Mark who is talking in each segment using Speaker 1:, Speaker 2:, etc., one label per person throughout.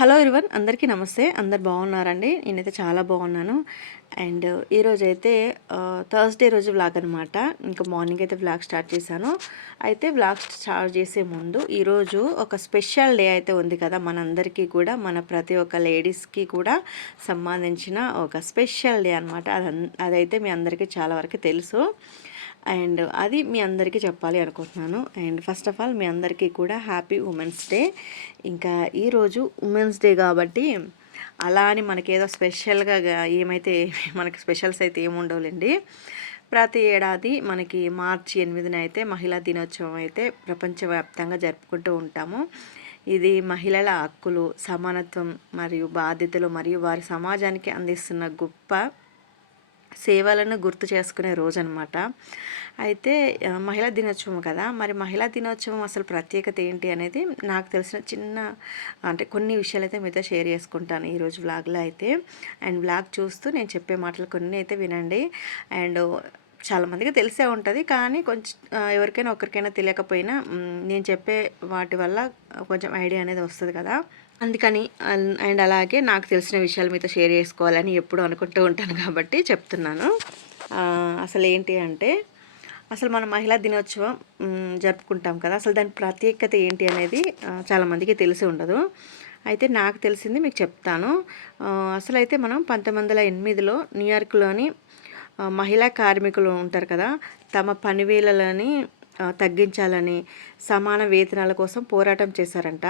Speaker 1: Hello ఇరువన్ అందరికీ నమస్తే. అందరు బాగున్నారండి? నేనైతే చాలా బాగున్నాను. అండ్ ఈరోజు అయితే థర్స్డే రోజు వ్లాగ్ అనమాట ఇంకా మార్నింగ్ అయితే వ్లాగ్ స్టార్ట్ చేశాను. అయితే వ్లాగ్ స్టార్ట్ చేసే ముందు ఈరోజు ఒక స్పెషల్ డే అయితే ఉంది కదా మనందరికీ కూడా మన ప్రతి ఒక్క లేడీస్కి కూడా సంబంధించిన ఒక స్పెషల్ డే అనమాట అది అదైతే మీ అందరికీ చాలా వరకు తెలుసు. అండ్ అది మీ అందరికీ చెప్పాలి అనుకుంటున్నాను. అండ్ ఫస్ట్ ఆఫ్ ఆల్ మీ అందరికీ కూడా హ్యాపీ ఉమెన్స్ డే. ఇంకా ఈరోజు ఉమెన్స్ డే కాబట్టి అలా అని మనకేదో స్పెషల్గా ఏమైతే మనకి స్పెషల్స్ అయితే ఏముండవులేండి ప్రతి ఏడాది మనకి మార్చి ఎనిమిదిన అయితే మహిళా దినోత్సవం అయితే ప్రపంచవ్యాప్తంగా జరుపుకుంటూ ఉంటాము. ఇది మహిళల హక్కులు సమానత్వం మరియు బాధ్యతలు మరియు వారి సమాజానికి అందిస్తున్న గొప్ప సేవలను గుర్తు చేసుకునే రోజు అనమాట అయితే మహిళా దినోత్సవం కదా మరి మహిళా దినోత్సవం అసలు ప్రత్యేకత ఏంటి అనేది నాకు తెలిసిన చిన్న అంటే కొన్ని విషయాలు అయితే మీతో షేర్ చేసుకుంటాను ఈరోజు వ్లాగ్లో అయితే. అండ్ వ్లాగ్ చూస్తూ నేను చెప్పే మాటలు కొన్ని అయితే వినండి. అండ్ చాలామందికి తెలిసే ఉంటుంది కానీ కొంచెం ఎవరికైనా ఒకరికైనా తెలియకపోయినా నేను చెప్పే వాటి వల్ల కొంచెం ఐడియా అనేది వస్తుంది కదా. అందుకని అండ్ అలాగే నాకు తెలిసిన విషయాలు మీతో షేర్ చేసుకోవాలని ఎప్పుడు అనుకుంటూ ఉంటాను కాబట్టి చెప్తున్నాను. అసలు ఏంటి అంటే అసలు మనం మహిళా దినోత్సవం జరుపుకుంటాం కదా అసలు దాని ప్రత్యేకత ఏంటి అనేది చాలామందికి తెలిసి ఉండదు. అయితే నాకు తెలిసింది మీకు చెప్తాను. అసలు అయితే మనం పంతొమ్మిది వందల ఎనిమిదిలో న్యూయార్క్లోని మహిళా కార్మికులు ఉంటారు కదా తమ పనివేళలని తగ్గించాలని సమాన వేతనాల కోసం పోరాటం చేశారంట.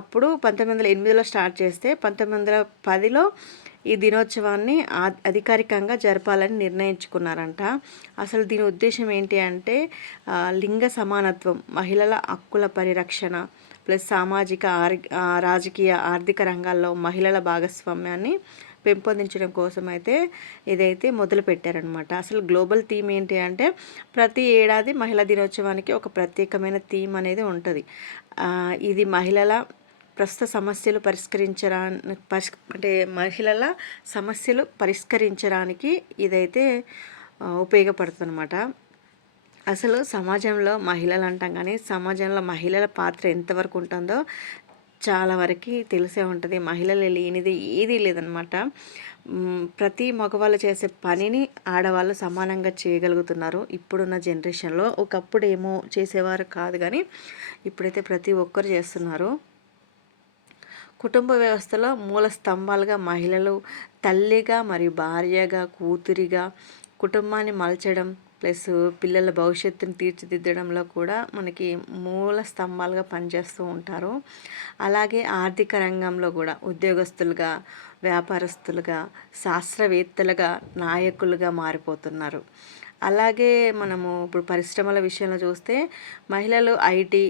Speaker 1: అప్పుడు పంతొమ్మిది వందల ఎనిమిదిలో స్టార్ట్ చేస్తే పంతొమ్మిది వందల పదిలో ఈ దినోత్సవాన్ని అధికారికంగా జరపాలని నిర్ణయించుకున్నారంట. అసలు దీని ఉద్దేశం ఏంటి అంటే లింగ సమానత్వం మహిళల హక్కుల పరిరక్షణ ప్లస్ సామాజిక ఆర్ రాజకీయ ఆర్థిక రంగాల్లో మహిళల భాగస్వామ్యాన్ని పెంపొందించడం కోసం అయితే ఇదైతే మొదలు పెట్టారనమాట అసలు గ్లోబల్ థీమ్ ఏంటి అంటే ప్రతి ఏడాది మహిళా దినోత్సవానికి ఒక ప్రత్యేకమైన థీమ్ అనేది ఉంటుంది. ఇది మహిళల ప్రస్తుత సమస్యలు పరిష్కరించడానికి పరిష్ అంటే మహిళల సమస్యలు పరిష్కరించడానికి ఇదైతే ఉపయోగపడుతుంది అనమాట అసలు సమాజంలో మహిళలు అంటాం కానీ సమాజంలో మహిళల పాత్ర ఎంతవరకు ఉంటుందో చాలా వరకు తెలిసే ఉంటుంది. మహిళలు లేనిది ఏదీ లేదనమాట. ప్రతి మగవాళ్ళు చేసే పనిని ఆడవాళ్ళు సమానంగా చేయగలుగుతున్నారు. ఇప్పుడున్న జనరేషన్లో ఒకప్పుడు ఏమో చేసేవారు కాదు కానీ ఇప్పుడైతే ప్రతి ఒక్కరు చేస్తున్నారు. కుటుంబ వ్యవస్థలో మూల స్తంభాలుగా మహిళలు తల్లిగా మరియు భార్యగా కూతురిగా కుటుంబాన్ని మలచడం ప్లస్ పిల్లల భవిష్యత్తుని తీర్చిదిద్దడంలో కూడా మనకి మూల స్తంభాలుగా పనిచేస్తూ ఉంటారు. అలాగే ఆర్థిక రంగంలో కూడా ఉద్యోగస్తులుగా వ్యాపారస్తులుగా శాస్త్రవేత్తలుగా నాయకులుగా మారిపోతున్నారు. అలాగే మనము ఇప్పుడు పరిశ్రమల విషయంలో చూస్తే మహిళలు ఐటీ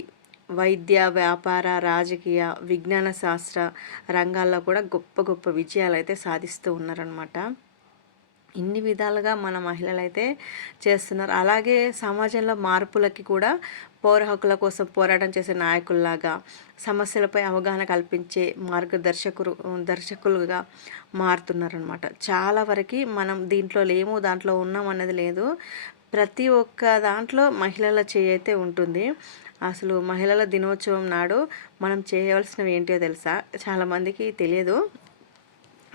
Speaker 1: వైద్య వ్యాపార రాజకీయ విజ్ఞాన శాస్త్ర రంగాల్లో కూడా గొప్ప గొప్ప విజయాలు అయితే సాధిస్తూ ఉన్నారనమాట ఇన్ని విధాలుగా మన మహిళలు అయితే చేస్తున్నారు. అలాగే సమాజంలో మార్పులకి కూడా పౌర హక్కుల కోసం పోరాటం చేసే నాయకుల్లాగా సమస్యలపై అవగాహన కల్పించే మార్గదర్శకులు దర్శకులుగా మారుతున్నారనమాట చాలా వరకు మనం దీంట్లో లేము దాంట్లో ఉన్నాం అన్నది లేదు. ప్రతి ఒక్క దాంట్లో మహిళల చేయి అయితే ఉంటుంది. అసలు మహిళల దినోత్సవం నాడు మనం చేయవలసినవి ఏంటో తెలుసా? చాలామందికి తెలియదు.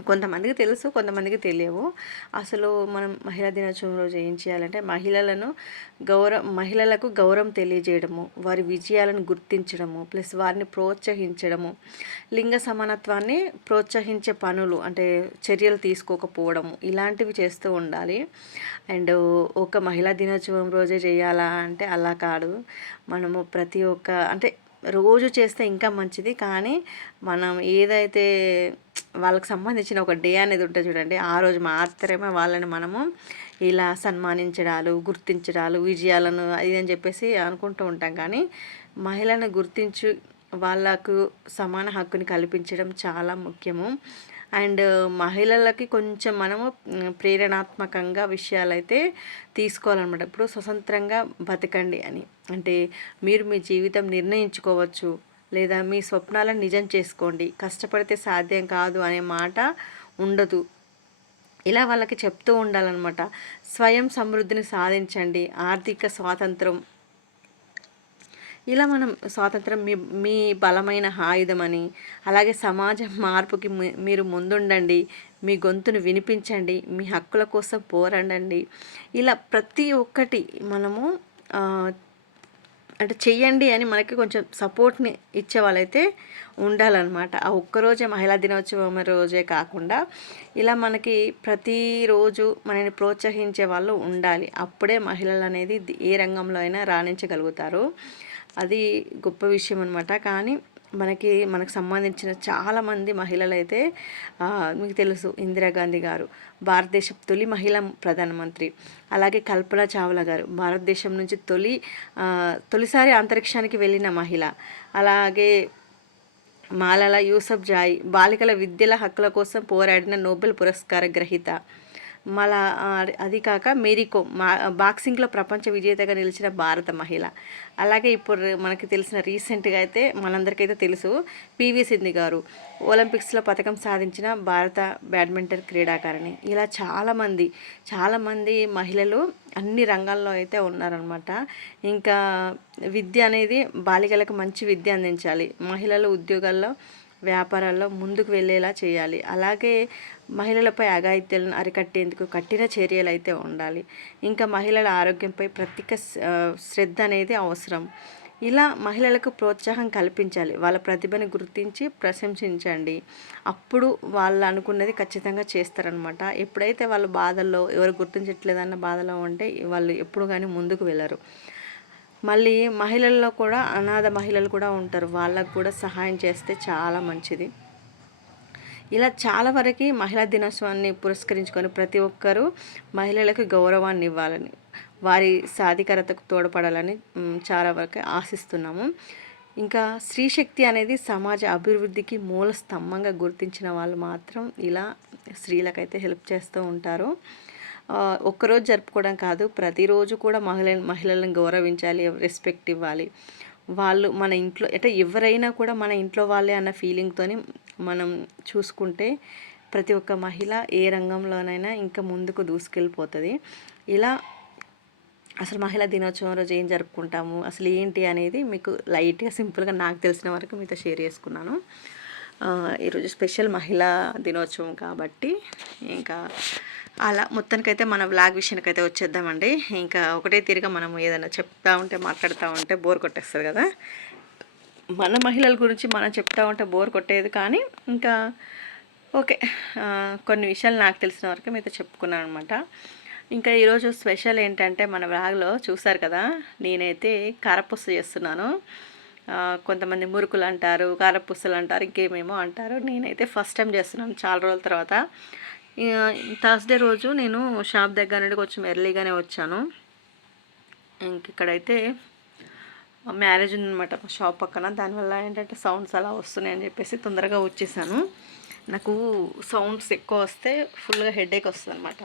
Speaker 1: కొంతమందికి తెలుసు కొంతమందికి తెలియవు. అసలు మనం మహిళా దినోత్సవం రోజు ఏం చేయాలంటే మహిళలను గౌరవ మహిళలకు గౌరవం తెలియజేయడము వారి విజయాలను గుర్తించడము ప్లస్ వారిని ప్రోత్సహించడము లింగ సమానత్వాన్ని ప్రోత్సహించే పనులు అంటే చర్యలు తీసుకోకపోవడము ఇలాంటివి చేస్తూ ఉండాలి. అండ్ ఒక మహిళా దినోత్సవం రోజే చేయాలా అంటే అలా కాదు. మనము ప్రతి ఒక్క అంటే రోజు చేస్తే ఇంకా మంచిది కానీ మనం ఏదైతే వాళ్ళకి సంబంధించిన ఒక డే అనేది ఉంటుంది చూడండి. ఆ రోజు మాత్రమే వాళ్ళని మనము ఇలా సన్మానించడాలు గుర్తించడాలు విజయాలను అది అని చెప్పేసి అనుకుంటూ ఉంటాం. కానీ మహిళను గుర్తించు వాళ్ళకు సమాన హక్కుని కల్పించడం చాలా ముఖ్యము. అండ్ మహిళలకి కొంచెం మనము ప్రేరణాత్మకంగా విషయాలైతే తీసుకోవాలన్నమాట. ఇప్పుడు స్వతంత్రంగా బతకండి అని. అంటే మీరు మీ జీవితం నిర్ణయించుకోవచ్చు. లేదా మీ స్వప్నాలను నిజం చేసుకోండి. కష్టపడితే సాధ్యం కాదు అనే మాట ఉండదు. ఇలా వాళ్ళకి చెప్తూ ఉండాలన్నమాట. స్వయం సమృద్ధిని సాధించండి. ఆర్థిక స్వాతంత్రం. ఇలా మనం స్వాతంత్రం మీ మీ బలమైన ఆయుధమని అలాగే సమాజ మార్పుకి మీరు ముందుండండి. మీ గొంతును వినిపించండి. మీ హక్కుల కోసం పోరాడండి. ఇలా ప్రతి ఒక్కటి మనము అంటే చెయ్యండి అని మనకి కొంచెం సపోర్ట్ని ఇచ్చే వాళ్ళైతే ఉండాలన్నమాట. ఆ ఒక్కరోజే మహిళా దినోత్సవం రోజే కాకుండా ఇలా మనకి ప్రతిరోజు మనని ప్రోత్సహించే వాళ్ళు ఉండాలి. అప్పుడే మహిళలు అనేది ఏ రంగంలో అయినా రాణించగలుగుతారు. అది గొప్ప విషయం అనమాట కానీ మనకి మనకు సంబంధించిన చాలామంది మహిళలు అయితే మీకు తెలుసు ఇందిరాగాంధీ గారు భారతదేశ తొలి మహిళా ప్రధానమంత్రి. అలాగే కల్పన చావ్లా గారు భారతదేశం నుంచి తొలి తొలిసారి అంతరిక్షానికి వెళ్ళిన మహిళ. అలాగే మాలల యూసఫ్ జాయ్ బాలికల విద్యల హక్కుల కోసం పోరాడిన నోబెల్ పురస్కార గ్రహీత. మళ్ళా అది కాక మేరీకో మా బాక్సింగ్లో ప్రపంచ విజేతగా నిలిచిన భారత మహిళ. అలాగే ఇప్పుడు మనకి తెలిసిన రీసెంట్గా అయితే మనందరికైతే తెలుసు పివి సింధు గారు. ఒలింపిక్స్లో పథకం సాధించిన భారత బ్యాడ్మింటన్ క్రీడాకారిణి. ఇలా చాలామంది చాలామంది మహిళలు అన్ని రంగాల్లో అయితే ఉన్నారనమాట ఇంకా విద్య అనేది బాలికలకు మంచి విద్య అందించాలి. మహిళలు ఉద్యోగాల్లో వ్యాపారాల్లో ముందుకు వెళ్ళేలా చేయాలి. అలాగే మహిళలపై అఘాయిత్యాలను అరికట్టేందుకు కఠిన చర్యలు అయితే ఉండాలి. ఇంకా మహిళల ఆరోగ్యంపై ప్రత్యేక శ్ర- శ్రద్ధ అనేది అవసరం. ఇలా మహిళలకు ప్రోత్సాహం కల్పించాలి. వాళ్ళ ప్రతిభని గుర్తించి ప్రశంసించండి. అప్పుడు వాళ్ళు అనుకున్నది ఖచ్చితంగా చేస్తారనమాట ఎప్పుడైతే వాళ్ళు బాధల్లో ఎవరు గుర్తించట్లేదన్న బాధలో ఉంటే వాళ్ళు ఎప్పుడు కానీ ముందుకు వెళ్ళరు. మళ్ళీ మహిళల్లో కూడా అనాథ మహిళలు కూడా ఉంటారు. వాళ్ళకు కూడా సహాయం చేస్తే చాలా మంచిది. ఇలా చాలా వరకు మహిళా దినోత్సవాన్ని పురస్కరించుకొని ప్రతి ఒక్కరూ మహిళలకు గౌరవాన్ని ఇవ్వాలని వారి సాధికారతకు తోడ్పడాలని చాలా వరకు ఆశిస్తున్నాము. ఇంకా స్త్రీ శక్తి అనేది సమాజ అభివృద్ధికి మూల స్తంభంగా గుర్తించిన వాళ్ళు మాత్రం ఇలా స్త్రీలకైతే హెల్ప్ చేస్తూ ఉంటారు. ఒక్కరోజు జరుపుకోవడం కాదు ప్రతిరోజు కూడా మహిళ మహిళలను గౌరవించాలి రెస్పెక్ట్ ఇవ్వాలి. వాళ్ళు మన ఇంట్లో అంటే ఎవరైనా కూడా మన ఇంట్లో వాళ్ళే అన్న ఫీలింగ్తోని మనం చూసుకుంటే ప్రతి ఒక్క మహిళ ఏ రంగంలోనైనా ఇంకా ముందుకు దూసుకెళ్ళిపోతుంది. ఇలా అసలు మహిళా దినోత్సవం రోజు ఏం జరుపుకుంటాము అసలు ఏంటి అనేది మీకు లైట్గా సింపుల్గా నాకు తెలిసిన వరకు మీతో షేర్ చేసుకున్నాను. ఈరోజు స్పెషల్ మహిళా దినోత్సవం కాబట్టి ఇంకా అలా మొత్తానికైతే మన వ్లాగ్ విషయానికి అయితే వచ్చేద్దామండి. ఇంకా ఒకటే తీరుగా మనం ఏదైనా చెప్తా ఉంటే మాట్లాడుతూ ఉంటే బోర్ కొట్టేస్తుంది కదా. మన మహిళల గురించి మనం చెప్తా ఉంటే బోర్ కొట్టేది కానీ ఇంకా ఓకే కొన్ని విషయాలు నాకు తెలిసిన వరకు మీతో చెప్పుకున్నాను అనమాట ఇంకా ఈరోజు స్పెషల్ ఏంటంటే మన వ్లాగ్లో చూసారు కదా నేనైతే కారపుస చేస్తున్నాను. కొంతమంది మురుకులు అంటారు కారపుసలు అంటారు ఇంకేమేమో అంటారు. నేనైతే ఫస్ట్ టైం చేస్తున్నాను చాలా రోజుల తర్వాత. థర్స్డే రోజు నేను షాప్ దగ్గర నుండి కొంచెం ఎర్లీగానే వచ్చాను. ఇంక ఇక్కడైతే మ్యారేజ్ ఉందన్నమాట మా షాప్ పక్కన. దానివల్ల ఏంటంటే సౌండ్స్ అలా వస్తున్నాయి అని చెప్పేసి తొందరగా వచ్చేసాను. నాకు సౌండ్స్ ఎక్కువ వస్తే ఫుల్గా హెడేక్ వస్తుంది అనమాట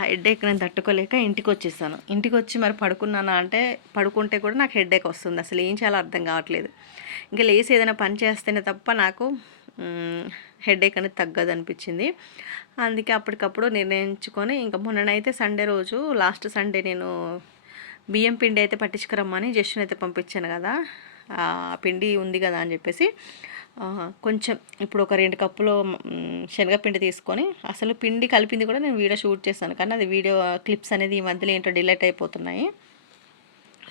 Speaker 1: హెడేక్ నేను తట్టుకోలేక ఇంటికి వచ్చేసాను. ఇంటికి వచ్చి మరి పడుకున్నానా అంటే పడుకుంటే కూడా నాకు హెడేక్ వస్తుంది. అసలు ఏం చేయాలో అర్థం కావట్లేదు. ఇంకా లేసి ఏదైనా పని చేస్తేనే తప్ప నాకు హెడేక్ అనేది తగ్గదు అనిపించింది అందుకే అప్పటికప్పుడు నిర్ణయించుకొని ఇంకా మొన్ననైతే సండే రోజు లాస్ట్ సండే నేను బియ్యం పిండి అయితే పట్టించుకురమ్మని జస్ట్ని అయితే పంపించాను కదా. పిండి ఉంది కదా అని చెప్పేసి. కొంచెం ఇప్పుడు ఒక రెండు కప్పులు శనగపిండి తీసుకొని అసలు పిండి కలిపింది కూడా నేను వీడియో షూట్ చేశాను. కానీ అది వీడియో క్లిప్స్ అనేది ఈ మధ్యలో ఏంటో డిలీట్ అయిపోతున్నాయి.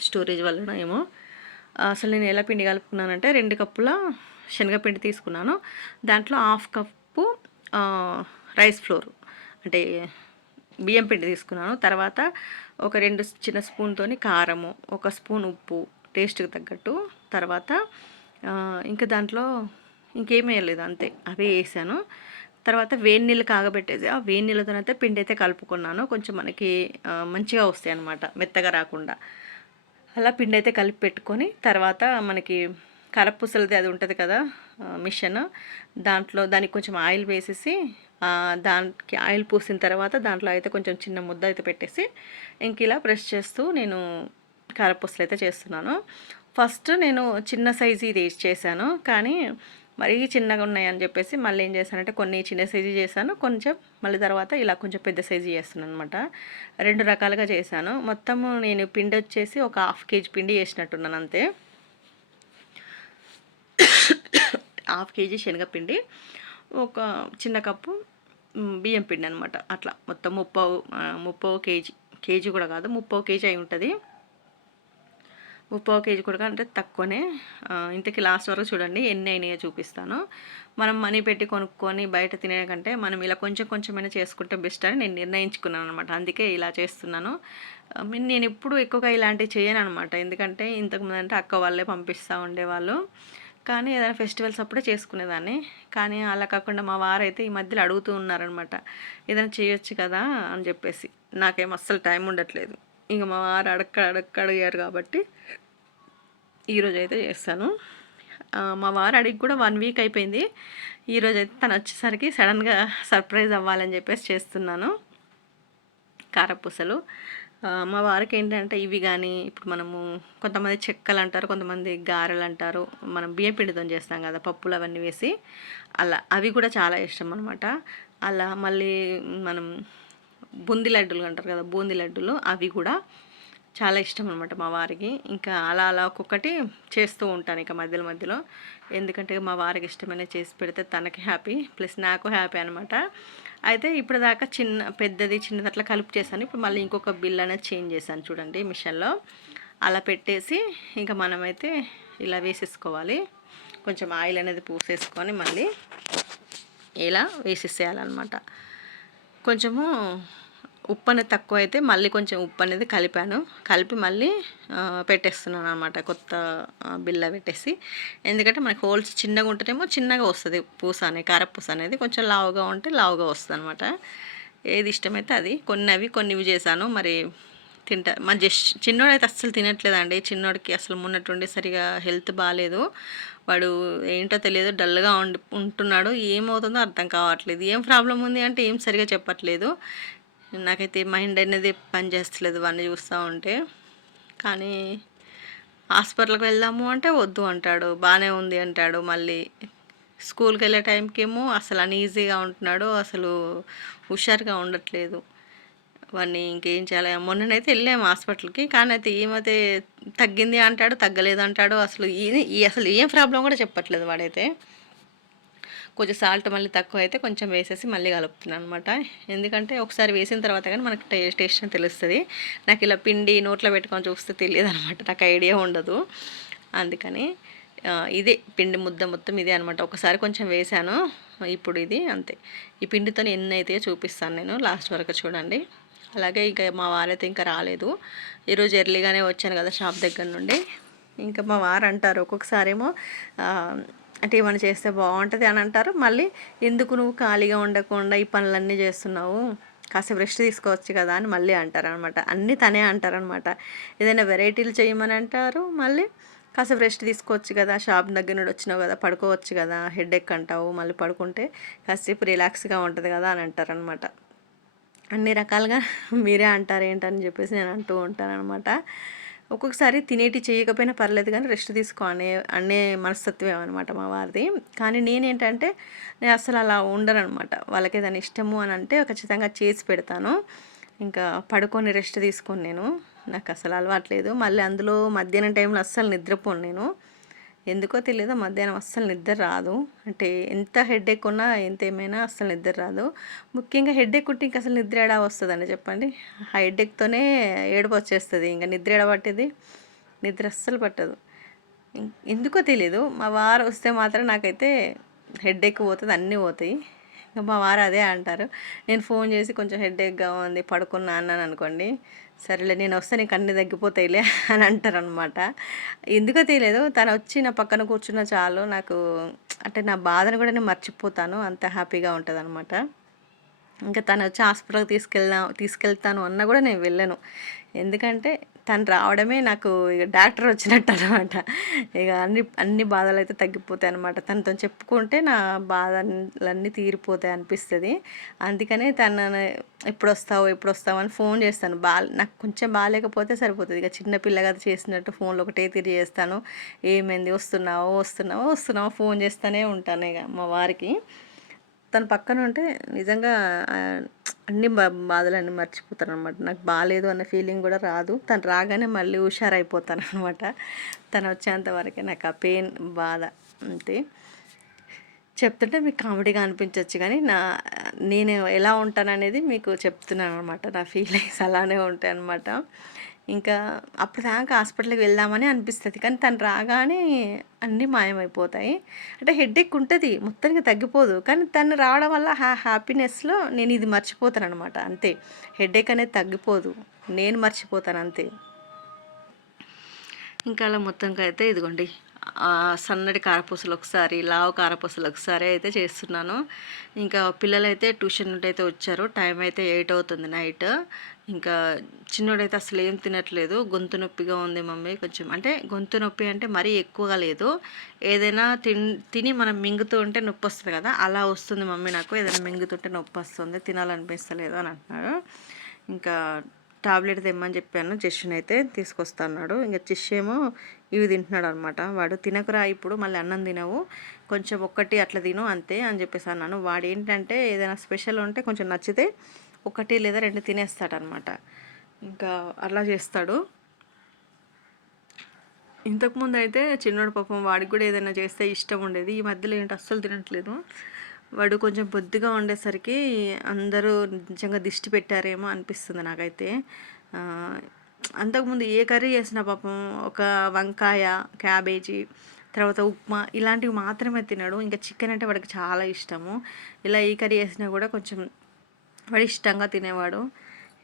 Speaker 1: స్టోరేజ్ వలన ఏమో. అసలు నేను ఎలా పిండి కలుపుకున్నానంటే రెండు కప్పుల శనగపిండి తీసుకున్నాను. దాంట్లో హాఫ్ కప్పు రైస్ ఫ్లోర్ అంటే బియ్యం పిండి తీసుకున్నాను. తర్వాత ఒక రెండు చిన్న స్పూన్తోని కారము ఒక స్పూన్ ఉప్పు టేస్ట్కి తగ్గట్టు. తర్వాత ఇంకా దాంట్లో ఇంకేం వేయలేదు అంతే. అవే వేసాను. తర్వాత వేడి నీళ్ళు కాగబెట్టేసి ఆ వేడి నీళ్ళతోనైతే పిండి అయితే కలుపుకున్నాను. కొంచెం మనకి మంచిగా వస్తాయి అన్నమాట మెత్తగా రాకుండా. అలా పిండి అయితే కలిపి పెట్టుకొని తర్వాత మనకి కరపూసలది అది ఉంటుంది కదా మిషన్. దాంట్లో దానికి కొంచెం ఆయిల్ వేసేసి దానికి ఆయిల్ పూసిన తర్వాత దాంట్లో అయితే కొంచెం చిన్న ముద్ద అయితే పెట్టేసి ఇంక ఇలా ప్రెస్ చేస్తూ నేను కారపూసలు అయితే చేస్తున్నాను. ఫస్ట్ నేను చిన్న సైజు ఇది చేశాను. కానీ మరీ చిన్నగా ఉన్నాయని చెప్పేసి మళ్ళీ ఏం చేశానంటే కొన్ని చిన్న సైజు చేశాను. కొంచెం మళ్ళీ తర్వాత ఇలా కొంచెం పెద్ద సైజు చేస్తున్నాను అనమాట రెండు రకాలుగా చేశాను. మొత్తము నేను పిండి వచ్చేసి ఒక హాఫ్ కేజీ పిండి చేసినట్టున్నాను అంతే. హాఫ్ కేజీ శనగపిండి. ఒక చిన్న కప్పు బియ్యం పిండి అనమాట అట్లా. మొత్తం ముప్పో ముప్పో కేజీ. కేజీ కూడా కాదు ముప్పో కేజీ అయి ఉంటుంది. ముప్పో కేజీ కూడా అంటే తక్కువనే. ఇంతకీ లాస్ట్ వరకు చూడండి ఎన్ని అయినాయో చూపిస్తాను. మనం మనీ పెట్టి కొనుక్కొని బయట తినే కంటే మనం ఇలా కొంచెం కొంచెమైనా చేసుకుంటే బెస్ట్ అని నేను నిర్ణయించుకున్నాను అనమాట అందుకే ఇలా చేస్తున్నాను. నేను ఎప్పుడు ఎక్కువగా ఇలాంటివి చేయను అనమాట ఎందుకంటే ఇంతకుముందు అంటే అక్క వాళ్ళే పంపిస్తూ ఉండేవాళ్ళు. కానీ ఏదైనా ఫెస్టివల్స్ అప్పుడే చేసుకునేదాన్ని. కానీ అలా కాకుండా మా వారైతే ఈ మధ్యలో అడుగుతూ ఉన్నారనమాట ఏదైనా చేయొచ్చు కదా అని చెప్పేసి. నాకేం అస్సలు టైం ఉండట్లేదు. ఇంకా మా వారు అడక్క అడక్క అడిగారు కాబట్టి ఈరోజు అయితే చేస్తాను. మా వారు అడిగి కూడా వన్ వీక్ అయిపోయింది. ఈరోజు అయితే తను వచ్చేసరికి సడన్గా సర్ప్రైజ్ అవ్వాలని చెప్పేసి చేస్తున్నాను. కారపూసలు. మా వారికి ఏంటంటే ఇవి కానీ ఇప్పుడు మనము కొంతమంది చెక్కలు అంటారు కొంతమంది గారెలు అంటారు మనం బియ్యం పిండితో చేస్తాం కదా పప్పులు అవన్నీ వేసి అలా అవి కూడా చాలా ఇష్టం అనమాట అలా మళ్ళీ మనం బూందీ లడ్డూలు అంటారు కదా బూందీ లడ్డూలు అవి కూడా చాలా ఇష్టం అనమాట మా వారికి. ఇంకా అలా అలా ఒక్కొక్కటి చేస్తూ ఉంటాను ఇక మధ్యలో మధ్యలో. ఎందుకంటే మా వారికి ఇష్టమైన చేసి పెడితే తనకి హ్యాపీ ప్లస్ నాకు హ్యాపీ అనమాట అయితే ఇప్పుడు దాకా చిన్న పెద్దది చిన్నది అట్లా కలిపి చేశాను. ఇప్పుడు మళ్ళీ ఇంకొక బిల్ అనేది చేంజ్ చేశాను చూడండి మిషన్లో. అలా పెట్టేసి ఇంకా మనమైతే ఇలా వేసేసుకోవాలి. కొంచెం ఆయిల్ అనేది పూసేసుకొని మళ్ళీ ఇలా వేసేసేయాలన్నమాట. కొంచెము ఉప్పు అనేది తక్కువ అయితే మళ్ళీ కొంచెం ఉప్పు అనేది కలిపాను. కలిపి మళ్ళీ పెట్టేస్తున్నాను అనమాట కొత్త బిల్ల పెట్టేసి. ఎందుకంటే మనకి హోల్స్ చిన్నగా ఉంటేనేమో చిన్నగా వస్తుంది పూస అనేది కారపూస అనేది. కొంచెం లావుగా ఉంటే లావుగా వస్తుంది అనమాట ఏది ఇష్టమైతే అది. కొన్ని అవి కొన్ని ఇవి చేశాను. మరి తింటా మన జస్ట్ చిన్నోడైతే అస్సలు తినట్లేదండి. చిన్నోడికి అసలు మొన్నటుండి సరిగా హెల్త్ బాగాలేదు వాడు ఏంటో తెలియదు. డల్గా ఉండి ఉంటున్నాడు. ఏమవుతుందో అర్థం కావట్లేదు. ఏం ప్రాబ్లం ఉంది అంటే ఏం సరిగా చెప్పట్లేదు. నాకైతే మైండ్ అనేది పనిచేస్తలేదు వాడిని చూస్తూ ఉంటే. కానీ హాస్పిటల్కి వెళ్దాము అంటే వద్దు అంటాడు. బాగానే ఉంది అంటాడు మళ్ళీ. స్కూల్కి వెళ్ళే టైంకి ఏమో అసలు అన్ఈజీగా ఉంటున్నాడు. అసలు హుషారుగా ఉండట్లేదు. వాడిని ఇంకేం చేయాలి? మొన్ననైతే వెళ్ళాము హాస్పిటల్కి. కానీ అయితే ఏమైతే తగ్గింది అంటాడు తగ్గలేదు అంటాడు. అసలు ఈ అసలు ఏం ప్రాబ్లం కూడా చెప్పట్లేదు వాడైతే. కొంచెం సాల్ట్ మళ్ళీ తక్కువ అయితే కొంచెం వేసేసి మళ్ళీ కలుపుతున్నాను అనమాట ఎందుకంటే ఒకసారి వేసిన తర్వాత కానీ మనకి టేస్ట్ తెలుస్తుంది. నాకు ఇలా పిండి నోట్లో పెట్టుకొని చూస్తే తెలియదు అనమాట నాకు ఐడియా ఉండదు. అందుకని ఇదే పిండి ముద్ద మొత్తం ఇదే అనమాట ఒకసారి కొంచెం వేసాను. ఇప్పుడు ఇది అంతే. ఈ పిండితో ఎన్ని అయితే చూపిస్తాను నేను లాస్ట్ వరకు చూడండి. అలాగే ఇంకా మా వారైతే ఇంకా రాలేదు. ఈరోజు ఎర్లీగానే వచ్చాను కదా షాప్ దగ్గర నుండి. ఇంకా మా వారు అంటారు ఒక్కొక్కసారేమో అంటే ఏమైనా చేస్తే బాగుంటుంది అని అంటారు. మళ్ళీ ఎందుకు నువ్వు ఖాళీగా ఉండకుండా ఈ పనులన్నీ చేస్తున్నావు? కాసేపు రెస్ట్ తీసుకోవచ్చు కదా అని మళ్ళీ అంటారనమాట. అన్నీ తనే అంటారనమాట. ఏదైనా వెరైటీలు చేయమని అంటారు. మళ్ళీ కాసేపు రెస్ట్ తీసుకోవచ్చు కదా. షాప్ దగ్గర నుండి వచ్చినావు కదా పడుకోవచ్చు కదా హెడ్ ఎక్ అంటావు మళ్ళీ పడుకుంటే కాసేపు రిలాక్స్గా ఉంటుంది కదా అని అంటారనమాట. అన్ని రకాలుగా మీరే అంటారు ఏంటని చెప్పేసి నేను అంటూ ఉంటాను అనమాట ఒక్కొక్కసారి తినేటి చేయకపోయినా పర్లేదు కానీ రెస్ట్ తీసుకో అనే అనే మనస్తత్వం అనమాట మా వారిది. కానీ నేనేంటంటే నేను అసలు అలా ఉండనమాట వాళ్ళకి ఏదైనా ఇష్టము అని అంటే ఖచ్చితంగా చేసి పెడతాను. ఇంకా పడుకొని రెస్ట్ తీసుకొని నేను. నాకు అసలు అలవాట్లేదు మళ్ళీ అందులో మధ్యాహ్నం టైంలో అస్సలు నిద్రపోను నేను. ఎందుకో తెలియదు మధ్యాహ్నం అస్సలు నిద్ర రాదు. అంటే ఎంత హెడ్ఏక్ ఉన్నా ఎంత ఏమైనా అస్సలు నిద్ర రాదు. ముఖ్యంగా హెడ్ఏక్ ఉంటే ఇంకా అసలు నిద్ర ఏడా వస్తుందండి చెప్పండి? ఆ హెడ్ఏక్తోనే ఏడుపు వచ్చేస్తుంది ఇంకా నిద్ర ఏడ పట్టేది? నిద్ర అస్సలు పట్టదు. ఎందుకో తెలియదు మా వారు వస్తే మాత్రం నాకైతే హెడ్ఏక్ పోతుంది అన్నీ పోతాయి. ఇంకా మా వారు అదే అంటారు. నేను ఫోన్ చేసి కొంచెం హెడేక్గా ఉంది పడుకున్నా అన్నాను అనుకోండి. సరేలే నేను వస్తే నీకు అన్నీ తగ్గిపోతాయిలే అని అంటారనమాట ఎందుకో తెలియదు తను వచ్చి నా పక్కన కూర్చున్న చాలు నాకు అంటే నా బాధను కూడా నేను మర్చిపోతాను అంత హ్యాపీగా ఉంటుంది అనమాట ఇంకా తను వచ్చి హాస్పిటల్కి తీసుకెళ్ళా తీసుకెళ్తాను అన్నా కూడా నేను వెళ్ళను. ఎందుకంటే తను రావడమే నాకు ఇక డాక్టర్ వచ్చినట్టు అనమాట ఇక అన్ని అన్ని బాధలు అయితే తగ్గిపోతాయి అనమాట తనతో చెప్పుకుంటే నా బాధలన్నీ తీరిపోతాయి అనిపిస్తుంది. అందుకనే తను ఎప్పుడు వస్తావు ఎప్పుడు వస్తావు అని ఫోన్ చేస్తాను. బా నాకు కొంచెం బాగాలేకపోతే సరిపోతుంది. ఇక చిన్న పిల్లగా చేసినట్టు ఫోన్లో ఒకటే తిరిగి చేస్తాను. ఏమైంది? వస్తున్నావో? వస్తున్నావో? వస్తున్నావో? ఫోన్ చేస్తూనే ఉంటాను ఇక మా వారికి. తన పక్కన ఉంటే నిజంగా అన్ని బా బాధలన్నీ మర్చిపోతాను అనమాట నాకు బాగాలేదు అన్న ఫీలింగ్ కూడా రాదు. తను రాగానే మళ్ళీ హుషారైపోతాను అనమాట తను వచ్చేంత వరకే నాకు ఆ పెయిన్ బాధ అంతే. చెప్తుంటే మీకు కామెడీగా అనిపించవచ్చు కానీ నా నేను ఎలా ఉంటాననేది మీకు చెప్తున్నాను అనమాట నా ఫీలింగ్స్ అలానే ఉంటాయి అనమాట ఇంకా అప్పటిదాకా హాస్పిటల్కి వెళ్దామని అనిపిస్తుంది. కానీ తను రాగానే అన్నీ మాయమైపోతాయి. అంటే హెడేక్ ఉంటుంది మొత్తానికి తగ్గిపోదు. కానీ తను రావడం వల్ల హ్యా హ్యాపీనెస్లో నేను ఇది మర్చిపోతాను అనమాట అంతే. హెడేక్ అనేది తగ్గిపోదు. నేను మర్చిపోతాను అంతే. ఇంకా అలా మొత్తంగా అయితే ఇదిగోండి. సన్నటి కారపూసలు ఒకసారి లావు కారపూసలు ఒకసారి అయితే చేస్తున్నాను. ఇంకా పిల్లలైతే ట్యూషన్ నుండి అయితే వచ్చారు. టైం అయితే ఎయిట్ అవుతుంది నైట్. ఇంకా చిన్నోడైతే అసలు ఏం తినట్లేదు. గొంతు నొప్పిగా ఉంది మమ్మీ. కొంచెం అంటే గొంతు నొప్పి అంటే మరీ ఎక్కువగా లేదు. ఏదైనా తిన్ తిని మనం మింగుతూ ఉంటే నొప్పి వస్తుంది కదా అలా వస్తుంది మమ్మీ నాకు. ఏదైనా మింగుతుంటే నొప్పి వస్తుంది. తినాలనిపిస్తలేదు అని అంటున్నాడు ఇంకా టాబ్లెట్ తెమ్మని చెప్పాను. జస్ట్ని అయితే తీసుకొస్తా అన్నాడు ఇంకా జస్ట్ ఏమో ఇవి తింటున్నాడు అనమాట వాడు తినకురా ఇప్పుడు మళ్ళీ అన్నం తినవు. కొంచెం ఒక్కటి అట్లా తిను అంతే అని చెప్పేసి అన్నాను. వాడు ఏంటంటే ఏదైనా స్పెషల్ ఉంటే కొంచెం నచ్చితే ఒకటి లేదా రెండు తినేస్తాడనమాట. ఇంకా అలా చేస్తాడు. ఇంతకుముందు అయితే చిన్నోడు పాపం వాడికి కూడా ఏదైనా చేస్తే ఇష్టం ఉండేది. ఈ మధ్యలో ఏంటి అస్సలు తినట్లేదు. వాడు కొంచెం బొద్దుగా ఉండేసరికి అందరూ నిజంగా దిష్టి పెట్టారేమో అనిపిస్తుంది నాకైతే. అంతకుముందు ఏ కర్రీ చేసినా పాపం ఒక వంకాయ క్యాబేజీ తర్వాత ఉప్మా ఇలాంటివి మాత్రమే తినడు. ఇంకా చికెన్ అంటే వాడికి చాలా ఇష్టము. ఇలా ఏ కర్రీ చేసినా కూడా కొంచెం వాడు ఇష్టంగా తినేవాడు.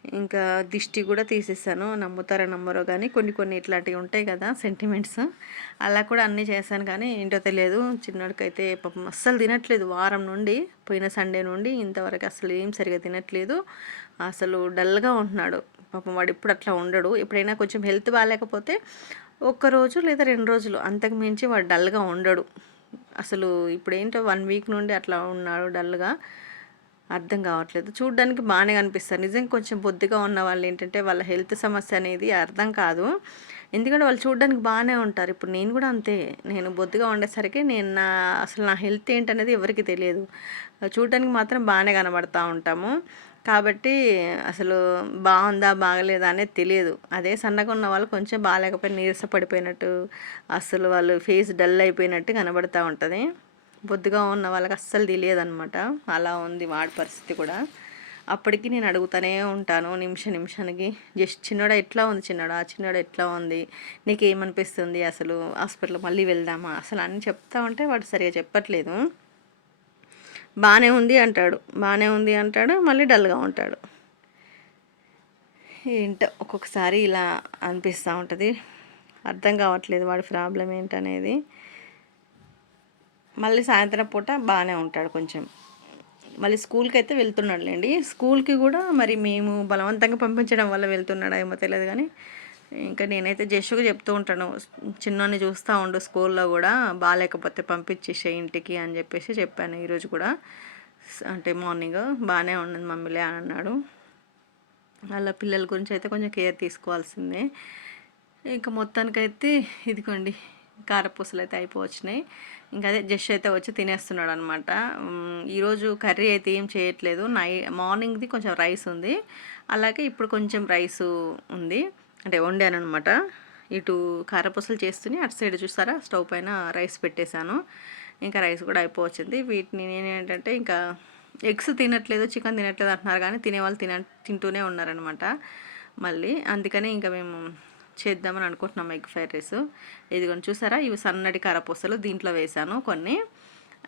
Speaker 1: ఇంకా దిష్టి కూడా తీసేసాను. నమ్ముతారో నమ్మరో కానీ కొన్ని కొన్ని ఇట్లాంటివి ఉంటాయి కదా సెంటిమెంట్స్ అలా కూడా అన్నీ చేశాను కానీ ఏంటో తెలియదు. చిన్నోడికైతే పాపం అస్సలు తినట్లేదు. వారం నుండి పోయిన సండే నుండి ఇంతవరకు అసలు ఏం సరిగా తినట్లేదు. అసలు డల్గా ఉంటున్నాడు. పాపం వాడు ఇప్పుడు అట్లా ఉండడు. ఎప్పుడైనా కొంచెం హెల్త్ బాగాలేకపోతే ఒక్క రోజు లేదా రెండు రోజులు అంతకు మించి వాడు డల్గా ఉండడు. అసలు ఇప్పుడు ఏంటో వన్ వీక్ నుండి అట్లా ఉన్నాడు డల్గా. అర్థం కావట్లేదు. చూడడానికి బాగానే కనిపిస్తారు నిజంగా కొంచెం బొద్దుగా ఉన్న వాళ్ళు ఏంటంటే వాళ్ళ హెల్త్ సమస్య అనేది అర్థం కాదు. ఎందుకంటే వాళ్ళు చూడడానికి బాగానే ఉంటారు. ఇప్పుడు నేను కూడా అంతే. నేను బొద్దుగా ఉండేసరికి నేను నా అసలు నా హెల్త్ ఏంటనేది ఎవరికి తెలియదు. చూడడానికి మాత్రం బాగానే కనబడతా ఉంటాము. కాబట్టి అసలు బాగుందా బాగలేదా అనేది తెలియదు. అదే సన్నగా ఉన్న వాళ్ళు కొంచెం బాగాలేకపోయి నీరస పడిపోయినట్టు అసలు వాళ్ళు ఫేస్ డల్ అయిపోయినట్టు కనబడుతూ ఉంటుంది. బొద్దుగా ఉన్న వాళ్ళకి అస్సలు తెలియదు అనమాట అలా ఉంది వాడి పరిస్థితి కూడా. అప్పటికి నేను అడుగుతూనే ఉంటాను నిమిష నిమిషానికి. జస్ట్ చిన్నోడ ఎట్లా ఉంది చిన్నోడ? చిన్నోడ ఎట్లా ఉంది? నీకు ఏమనిపిస్తుంది అసలు? హాస్పిటల్ మళ్ళీ వెళ్దామా? అసలు అన్నీ చెప్తా ఉంటే వాడు సరిగా చెప్పట్లేదు. బాగానే ఉంది అంటాడు. బాగానే ఉంది అంటాడు. మళ్ళీ డల్గా ఉంటాడు. ఏంటో ఒక్కొక్కసారి ఇలా అనిపిస్తూ ఉంటుంది. అర్థం కావట్లేదు వాడి ప్రాబ్లం ఏంటనేది. మళ్ళీ సాయంత్రం పూట బాగానే ఉంటాడు కొంచెం. మళ్ళీ స్కూల్కి అయితే వెళ్తున్నాడులేండి. స్కూల్కి కూడా మరి మేము బలవంతంగా పంపించడం వల్ల వెళ్తున్నాడా ఏమో తెలియదు కానీ ఇంకా నేనైతే జస్ట్గా చెప్తూ ఉంటాను. చిన్నోని చూస్తూ ఉండు స్కూల్లో కూడా బాగాలేకపోతే పంపించేసే ఇంటికి అని చెప్పేసి చెప్పాను ఈరోజు కూడా. అంటే మార్నింగ్ బాగానే ఉన్నది మమ్మీలే అని అన్నాడు. వాళ్ళ పిల్లల గురించి అయితే కొంచెం కేర్ తీసుకోవాల్సిందే. ఇంకా మొత్తానికైతే ఇదిగోండి కారపూసలు అయితే అయిపోవచ్చినాయి. ఇంకా అదే జస్ట్ అయితే వచ్చి తినేస్తున్నాడు అనమాట ఈరోజు కర్రీ అయితే ఏం చేయట్లేదు. నై మార్నింగ్ది కొంచెం రైస్ ఉంది. అలాగే ఇప్పుడు కొంచెం రైస్ ఉంది. అంటే వండాను అనమాట ఇటు కారపూసలు చేస్తూనే అటు సైడ్ చూస్తారా స్టవ్ పైన రైస్ పెట్టేశాను. ఇంకా రైస్ కూడా అయిపోవచ్చింది. వీటిని నేను ఏంటంటే ఇంకా ఎగ్స్ తినట్లేదు చికెన్ తినట్లేదు అంటున్నారు కానీ తినేవాళ్ళు తిన తింటూనే ఉన్నారనమాట. మళ్ళీ అందుకని ఇంకా మేము చేద్దామని అనుకుంటున్నాం ఎగ్ ఫ్రైడ్ రైస్. ఇదిగోండి చూసారా? ఇవి సన్నటి కారపూసలు దీంట్లో వేసాను కొన్ని.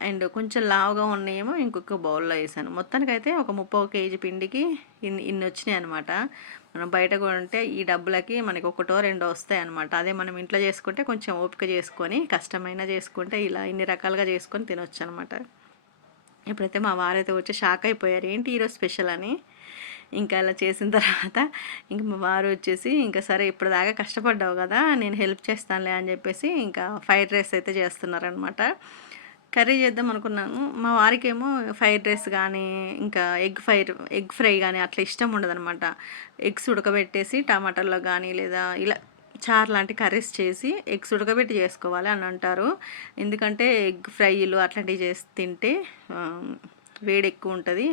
Speaker 1: అండ్ కొంచెం లావుగా ఉన్నాయేమో ఇంకొక బౌల్లో వేసాను. మొత్తానికి అయితే ఒక ముప్పై కేజీ పిండికి ఇన్ని ఇన్ని వచ్చినాయి అనమాట మనం బయట కొంటే ఈ డబ్బులకి మనకి ఒకటో రెండో వస్తాయి అనమాట అదే మనం ఇంట్లో చేసుకుంటే కొంచెం ఓపిక చేసుకొని కష్టమైన చేసుకుంటే ఇలా ఇన్ని రకాలుగా చేసుకొని తినొచ్చు అనమాట ఇప్పుడైతే మా వారైతే వచ్చి షాక్ అయిపోయారు. ఏంటి ఈరోజు స్పెషల్ అని? ఇంకా అలా చేసిన తర్వాత ఇంక మా వారు వచ్చేసి ఇంకా సరే ఇప్పటిదాకా కష్టపడ్డావు కదా నేను హెల్ప్ చేస్తానులే అని చెప్పేసి ఇంకా ఫ్రైడ్ రైస్ అయితే చేస్తున్నారనమాట కర్రీ చేద్దాం అనుకున్నాను. మా వారికేమో ఫ్రైడ్ రైస్ కానీ ఇంకా ఎగ్ ఫ్రై ఎగ్ ఫ్రై కానీ అట్లా ఇష్టం ఉండదనమాట ఎగ్స్ ఉడకబెట్టేసి టమాటాలో కానీ లేదా ఇలా చార్ లాంటి కర్రీస్ చేసి ఎగ్స్ ఉడకబెట్టి చేసుకోవాలి అని అంటారు. ఎందుకంటే ఎగ్ ఫ్రైలు అట్లాంటివి చేసి తింటే వేడి ఎక్కువ ఉంటుంది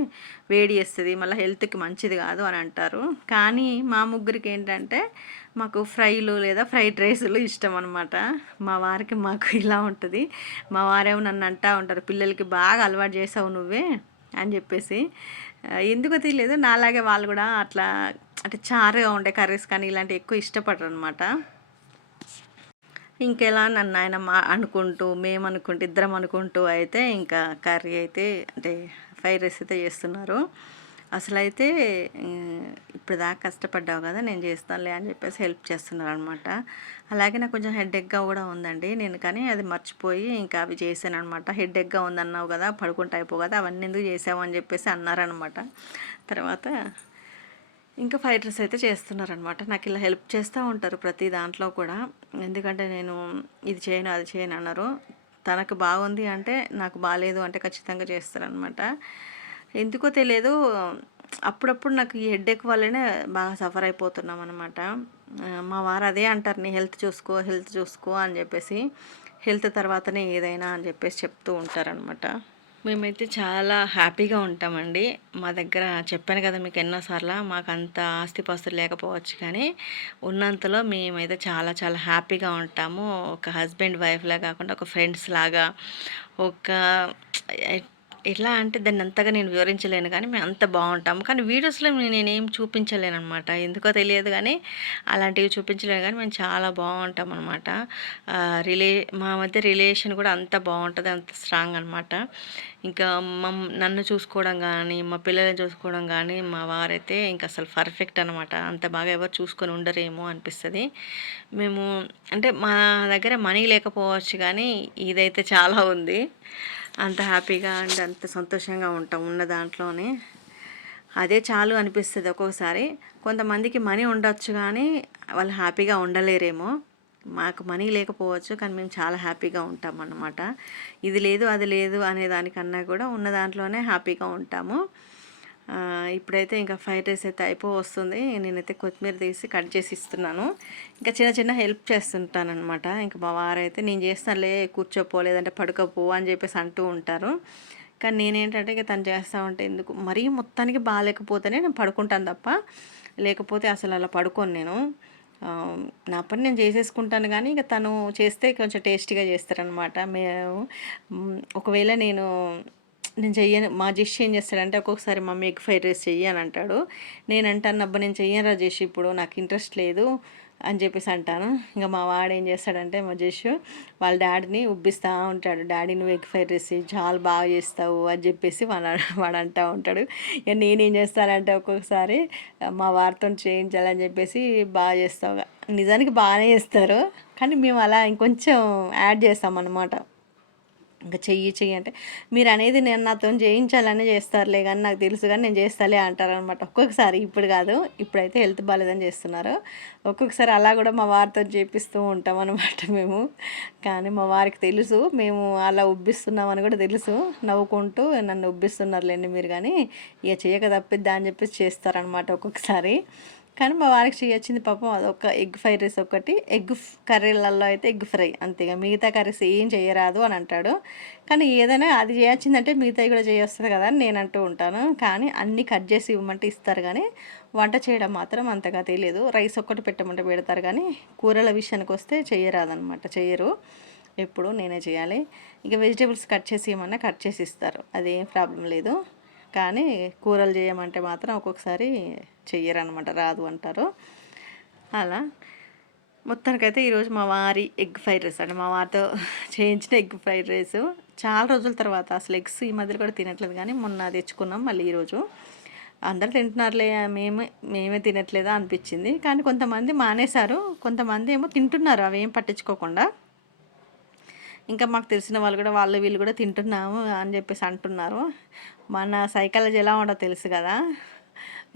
Speaker 1: వేడి చేస్తుంది మళ్ళీ హెల్త్కి మంచిది కాదు అని అంటారు. కానీ మా ముగ్గురికి ఏంటంటే మాకు ఫ్రైలు లేదా ఫ్రైడ్ రైస్లు ఇష్టం అనమాట మా వారికి మాకు ఇలా ఉంటుంది. మా వారేమో నన్ను అంటా ఉంటారు పిల్లలకి బాగా అలవాటు చేసావు నువ్వే అని చెప్పేసి. ఎందుకో తెలియదు నాలాగే వాళ్ళు కూడా అట్లా అంటే చారుగా ఉండే కర్రీస్ కానీ ఇలాంటివి ఎక్కువ ఇష్టపడరు అనమాట ఇంకెలా నన్ను ఆయన మా అనుకుంటూ మేము అనుకుంటూ ఇద్దరం అనుకుంటూ అయితే ఇంకా కర్రీ అయితే అంటే ఫ్రైడ్ రైస్ అయితే చేస్తున్నారు. అసలు అయితే ఇప్పుడు దాకా కష్టపడ్డావు కదా నేను చేస్తానులే అని చెప్పేసి హెల్ప్ చేస్తున్నారు అనమాట అలాగే నాకు కొంచెం హెడ్ఎక్గా కూడా ఉందండి. నేను కానీ అది మర్చిపోయి ఇంకా అవి చేశాను అనమాట హెడ్ఎక్గా ఉందన్నావు కదా పడుకుంటా అయిపో కదా అవన్నీ ఎందుకు చేసావు అని చెప్పేసి అన్నారనమాట. తర్వాత ఇంకా ఫ్రైడ్ రైస్ అయితే చేస్తున్నారనమాట. నాకు ఇలా హెల్ప్ చేస్తూ ఉంటారు ప్రతి దాంట్లో కూడా. ఎందుకంటే నేను ఇది చేయను అది చేయను అన్నారు. తనకు బాగుంది అంటే నాకు బాగాలేదు అంటే ఖచ్చితంగా చేస్తారనమాట. ఎందుకో తెలియదు. అప్పుడప్పుడు నాకు ఈ హెడ్ఏక్ వల్లనే బాగా సఫర్ అయిపోతున్నాం అనమాట మా వారు అదే అంటారు నీ హెల్త్ చూసుకో హెల్త్ చూసుకో అని చెప్పేసి. హెల్త్ తర్వాతనే ఏదైనా అని చెప్పేసి చెప్తూ ఉంటారనమాట. మేమైతే చాలా హ్యాపీగా ఉంటామండి. మా దగ్గర చెప్పాను కదా మీకు ఎన్నోసార్లు మాకు అంత ఆస్తిపాస్తులు లేకపోవచ్చు కానీ ఉన్నంతలో మేమైతే చాలా చాలా హ్యాపీగా ఉంటాము. ఒక హస్బెండ్ వైఫ్లా కాకుండా ఒక ఫ్రెండ్స్ లాగా ఒక ఎట్లా అంటే దాన్ని అంతగా నేను వివరించలేను కానీ మేము అంత బాగుంటాం కానీ వీడియోస్లో నేనేం చూపించలేను అనమాట ఎందుకో తెలియదు కానీ అలాంటివి చూపించలేను కానీ మేము చాలా బాగుంటాం అనమాట రిలే మా మధ్య రిలేషన్ కూడా అంత బాగుంటుంది అంత స్ట్రాంగ్ అనమాట ఇంకా మమ్ నన్ను చూసుకోవడం కానీ మా పిల్లల్ని చూసుకోవడం కానీ మా వారైతే ఇంకా అసలు పర్ఫెక్ట్ అనమాట అంత బాగా ఎవరు చూసుకొని ఉండరేమో అనిపిస్తుంది. మేము అంటే మా దగ్గర మనీ లేకపోవచ్చు కానీ ఇదైతే చాలా ఉంది. అంత హ్యాపీగా అండ్ అంత సంతోషంగా ఉంటాం ఉన్న దాంట్లోనే. అదే చాలు అనిపిస్తుంది ఒక్కొక్కసారి. కొంతమందికి మనీ ఉండొచ్చు కానీ వాళ్ళు హ్యాపీగా ఉండలేరేమో. మాకు మనీ లేకపోవచ్చు కానీ మేము చాలా హ్యాపీగా ఉంటాం అన్నమాట. ఇది లేదు అది లేదు అనే దానికన్నా కూడా ఉన్న దాంట్లోనే హ్యాపీగా ఉంటాము. ఇప్పుడైతే ఇంకా ఫ్రైడ్ రైస్ అయితే అయిపో వస్తుంది నేనైతే కొత్తిమీర తీసి కట్ చేసి ఇస్తున్నాను. ఇంకా చిన్న చిన్న హెల్ప్ చేస్తుంటానమాట ఇంకా మా వారైతే నేను చేస్తానులే కూర్చోపో లేదంటే పడుకోపో అని చెప్పేసి అంటూ ఉంటారు. కానీ నేనేంటంటే ఇక తను చేస్తా ఉంటే ఎందుకు? మరీ మొత్తానికి బాగాలేకపోతేనే నేను పడుకుంటాను తప్ప. లేకపోతే అసలు అలా పడుకోను నేను. నా పని నేను చేసేసుకుంటాను కానీ ఇక తను చేస్తే కొంచెం టేస్టీగా చేస్తారనమాట మేము ఒకవేళ నేను నేను చెయ్యను మా జెష్ ఏం చేస్తాడంటే ఒక్కొక్కసారి మమ్మీ ఎగ్ ఫ్రైడ్ రైస్ చెయ్యి అని అంటాడు. నేను అంటాను అబ్బా నేను చెయ్యను రా జెష్ ఇప్పుడు నాకు ఇంట్రెస్ట్ లేదు అని చెప్పేసి అంటాను. ఇంకా మా వాడు ఏం చేస్తాడంటే మా జెష్ వాళ్ళ డాడీని ఉబ్బిస్తూ ఉంటాడు. డాడీ నువ్వు ఎగ్ ఫ్రైడ్ రైస్ చాలా బాగా చేస్తావు అని చెప్పేసి వాడు వాడు అంటూ ఉంటాడు. ఇక నేనేం చేస్తానంటే ఒక్కొక్కసారి మా వారితో చేయించాలని చెప్పేసి బాగా చేస్తావు. నిజానికి బాగానే చేస్తారు కానీ మేము అలా ఇంకొంచెం యాడ్ చేస్తాం అన్నమాట ఇంకా చెయ్యి చెయ్యి అంటే మీరు అనేది నేను నాతో చేయించాలని చేస్తారులే కానీ నాకు తెలుసు కానీ నేను చేస్తాలే అంటారనమాట ఒక్కొక్కసారి ఇప్పుడు కాదు ఇప్పుడైతే హెల్త్ బాగాలేదని చేస్తున్నారు. ఒక్కొక్కసారి అలా కూడా మా వారితో చేపిస్తూ ఉంటాం అనమాట మేము. కానీ మా వారికి తెలుసు మేము అలా ఉబ్బిస్తున్నామని కూడా తెలుసు. నవ్వుకుంటూ నన్ను ఉబ్బిస్తున్నారులేండి మీరు కానీ ఇక చేయక తప్పిద్దా అని చెప్పేసి చేస్తారనమాట ఒక్కొక్కసారి. కానీ మా వారికి చేయొచ్చింది పాపం అదొక ఎగ్ ఫ్రైడ్ రైస్ ఒకటి. ఎగ్ కర్రీలలో అయితే ఎగ్ ఫ్రై అంతేగా మిగతా కర్రీస్ ఏం చేయరాదు అని అంటాడు. కానీ ఏదైనా అది చేయొచ్చిందంటే మిగతావి కూడా చేయొస్తుంది కదా అని నేను అంటూ ఉంటాను. కానీ అన్నీ కట్ చేసి ఇవ్వమంటే ఇస్తారు కానీ వంట చేయడం మాత్రం అంతగా తెలియదు. రైస్ ఒక్కటి పెట్టమంటే పెడతారు కానీ కూరల విషయానికి వస్తే చేయరాదనమాట చేయరు. ఎప్పుడు నేనే చేయాలి. ఇక వెజిటేబుల్స్ కట్ చేసి ఇవ్వమన్నా కట్ చేసి ఇస్తారు. అదేం ప్రాబ్లం లేదు. కానీ కూరలు చేయమంటే మాత్రం ఒక్కొక్కసారి చెయ్యరనమాట రాదు అంటారు. అలా. మొత్తానికైతే ఈరోజు మా వారి ఎగ్ ఫ్రైడ్ రైస్ అంటే మా వారితో చేయించిన ఎగ్ ఫ్రైడ్ రైస్. చాలా రోజుల తర్వాత అసలు ఎగ్స్ ఈ మధ్యలో కూడా తినట్లేదు కానీ మొన్న తెచ్చుకున్నాం మళ్ళీ ఈరోజు. అందరు తింటున్నారులే మేమే మేమే తినట్లేదా అనిపించింది. కానీ కొంతమంది మానేశారు కొంతమంది ఏమో తింటున్నారు అవేం పట్టించుకోకుండా. ఇంకా మాకు తెలిసిన వాళ్ళు కూడా వాళ్ళు వీళ్ళు కూడా తింటున్నాము అని చెప్పేసి అంటున్నారు. మన సైకాలజీ ఎలా ఉండో తెలుసు కదా.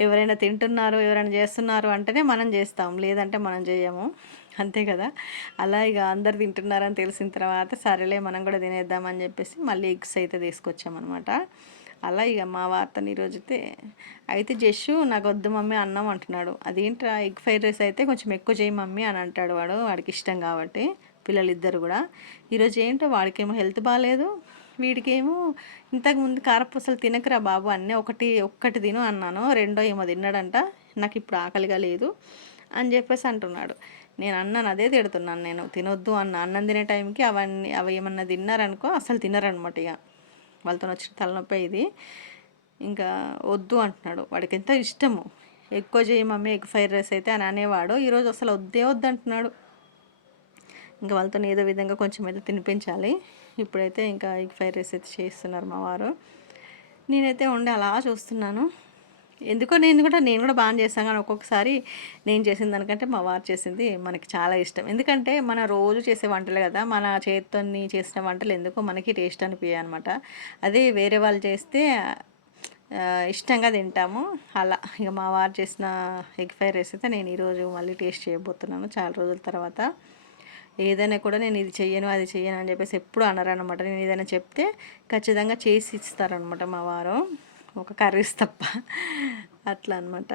Speaker 1: ఎవరైనా తింటున్నారు ఎవరైనా చేస్తున్నారు అంటేనే మనం చేస్తాం లేదంటే మనం చేయము. అంతే కదా. అలా ఇక అందరు తింటున్నారని తెలిసిన తర్వాత సరేలే మనం కూడా తినేద్దామని చెప్పేసి మళ్ళీ ఎగ్స్ అయితే తీసుకొచ్చామన్నమాట. అలా ఇక మా వార్తని ఈరోజైతే అయితే అయితే జస్సు నాకు వద్దు మమ్మీ అన్నం అంటున్నాడు. అదేంట్రా ఎగ్ ఫ్రైడ్ రైస్ అయితే కొంచెం ఎక్కువ చేయి మమ్మీ అని అంటాడు వాడు వాడికి ఇష్టం కాబట్టి. పిల్లలు ఇద్దరు కూడా. ఈరోజు ఏంటో వాడికేమో హెల్త్ బాగాలేదు వీడికేమో ఇంతకుముందు కారపూసలు తినకరా బాబు అన్నీ ఒకటి ఒక్కటి తిను అన్నాను రెండో ఏమో తిన్నాడంట నాకు ఇప్పుడు ఆకలిగా లేదు అని చెప్పేసి అంటున్నాడు. నేను అన్నాను అదే తిడుతున్నాను నేను తినొద్దు అన్న. అన్నం తినే టైంకి అవన్నీ అవి ఏమన్నా తిన్నారనుకో అసలు తినరనమాట ఇక వాళ్ళతో వచ్చిన తలనొప్పి ఇది. ఇంకా వద్దు అంటున్నాడు. వాడికి ఎంత ఇష్టము. ఎక్కువ చేయి మమ్మీ ఎగ్ ఫ్రైడ్ రైస్ అయితే అని అనేవాడు. ఈరోజు అసలు వద్దే వద్దు అంటున్నాడు ఇంకా వాళ్ళతో ఏదో విధంగా కొంచెం అయితే తినిపించాలి. ఇప్పుడైతే ఇంకా ఎగ్ ఫ్రైడ్ రైస్ అయితే చేస్తున్నారు మా వారు. నేనైతే ఉండి అలా చూస్తున్నాను. ఎందుకో నేను కూడా నేను కూడా బాగా చేస్తాను కానీ ఒక్కొక్కసారి నేను చేసిన దానికంటే మా వారు చేసింది మనకి చాలా ఇష్టం. ఎందుకంటే మన రోజు చేసే వంటలు కదా మన చేతితో చేసిన వంటలు ఎందుకో మనకి టేస్ట్ అనిపించాయి అనమాట అదే వేరే వాళ్ళు చేస్తే ఇష్టంగా తింటాము. అలా ఇక మా వారు చేసిన ఎగ్ ఫ్రైడ్ రైస్ అయితే నేను ఈరోజు మళ్ళీ టేస్ట్ చేయబోతున్నాను చాలా రోజుల తర్వాత. ఏదైనా కూడా నేను ఇది చెయ్యను అది చెయ్యను అని చెప్పేసి ఎప్పుడు అనరనమాట నేను ఏదైనా చెప్తే ఖచ్చితంగా చేసి ఇస్తారనమాట మా వారు. ఒక కర్రీస్ తప్ప. అట్లా అనమాట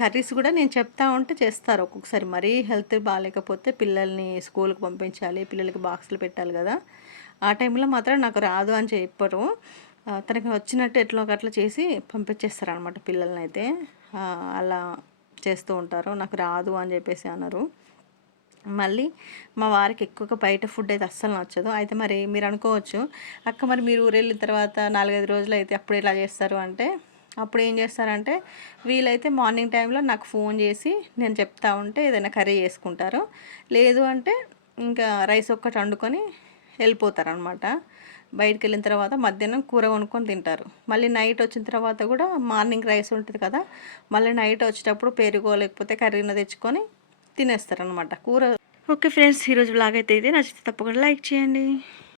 Speaker 1: కర్రీస్ కూడా నేను చెప్తా ఉంటే చేస్తారు ఒక్కొక్కసారి. మరీ హెల్త్ బాగాలేకపోతే పిల్లల్ని స్కూల్కి పంపించాలి పిల్లలకి బాక్సులు పెట్టాలి కదా. ఆ టైంలో మాత్రం నాకు రాదు అని చెప్పరు. తనకి వచ్చినట్టు ఎట్లా ఒక అట్లా చేసి పంపించేస్తారు అనమాట పిల్లల్ని అయితే అలా చేస్తూ ఉంటారు. నాకు రాదు అని చెప్పేసి అన్నారు మళ్ళీ మా వారికి ఎక్కువగా బయట ఫుడ్ అయితే అస్సలు నచ్చదు. అయితే మరి మీరు అనుకోవచ్చు అక్క మరి మీరు ఊరు వెళ్ళిన తర్వాత నాలుగైదు రోజులు అయితే అప్పుడు ఎలా చేస్తారు అంటే అప్పుడు ఏం చేస్తారంటే వీలైతే మార్నింగ్ టైంలో నాకు ఫోన్ చేసి నేను చెప్తా ఉంటే ఏదైనా కర్రీ చేసుకుంటారు. లేదు అంటే ఇంకా రైస్ ఒక్కటి వండుకొని వెళ్ళిపోతారు అనమాట బయటికి వెళ్ళిన తర్వాత మధ్యాహ్నం కూర కొనుక్కొని తింటారు. మళ్ళీ నైట్ వచ్చిన తర్వాత కూడా మార్నింగ్ రైస్ ఉంటుంది కదా మళ్ళీ నైట్ వచ్చేటప్పుడు పెరుగో లేకపోతే కర్రీన తెచ్చుకొని తినేస్తారు అనమాట కూర ఓకే ఫ్రెండ్స్ ఈరోజు బ్లాగ్ అయితే ఇది. నచ్చితే తప్పకుండా లైక్ చేయండి.